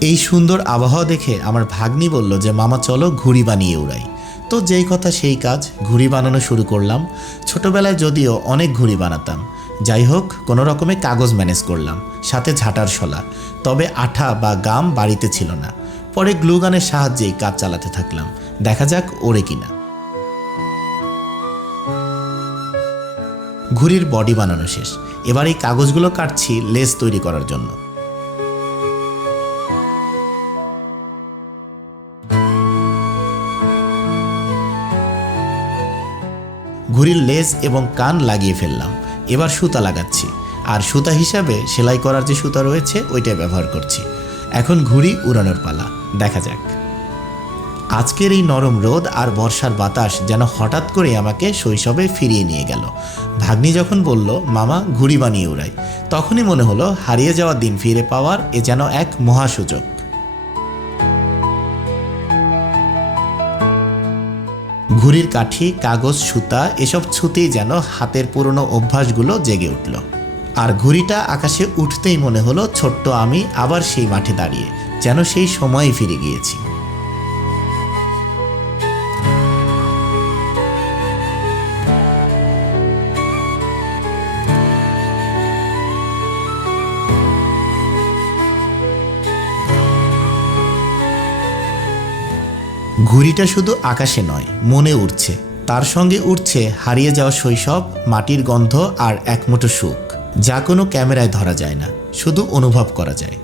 এই সুন্দর আবহাওয়া দেখে আমার ভাগ্নি বলল যে, মামা, চলো ঘুড়ি বানিয়ে উড়াই। তো যেই কথা সেই কাজ, ঘুড়ি বানানো শুরু করলাম। ছোটবেলায় যদিও অনেক ঘুড়ি বানাতাম। যাই হোক, কোনো রকমে কাগজ ম্যানেজ করলাম, সাথে ঝাঁটার শলা। তবে আঠা বা গাম বাড়িতে ছিল না। পরে গ্লুগানের সাহায্যেই কাজ চালাতে থাকলাম। দেখা যাক ওরে কিনা। ঘুড়ির বডি বানানো শেষ। এবার এই কাগজগুলো কাটছি লেস তৈরি করার জন্য। ঘুড়ির লেজ এবং কান লাগিয়ে ফেললাম। এবার সুতা লাগাচ্ছি। আর সুতা হিসাবে সেলাই করার যে সুতা রয়েছে, ওইটা ব্যবহার করছি। এখন ঘুড়ি উড়ানোর পালা। দেখা যাক। আজকের এই নরম রোদ আর বর্ষার বাতাস যেন হঠাৎ করে আমাকে শৈশবে ফিরিয়ে নিয়ে গেল। ভাগ্নি যখন বলল, মামা, ঘুড়ি বানিয়ে উড়াই। তখনই মনে হলো, হারিয়ে যাওয়া দিন ফিরে পাওয়ার এ যেন এক মহাসূচক। ঘুড়ির কাঠি, কাগজ, সুতা, এসব ছুতেই যেন হাতের পুরনো অভ্যাসগুলো জেগে উঠল। আর ঘুড়িটা আকাশে উঠতেই মনে হলো, ছোট্ট আমি আবার সেই মাঠে দাঁড়িয়ে, যেন সেই সময়ই ফিরে গিয়েছি। ঘুড়িটা শুধু আকাশে নয়, মনে উঠছে তার সঙ্গে উঠছে হারিয়ে যাওয়া শৈশব, মাটির গন্ধ আর একমুঠো সুখ। যা কোনো ক্যামেরায় ধরা যায় না, শুধু অনুভব করা যায়।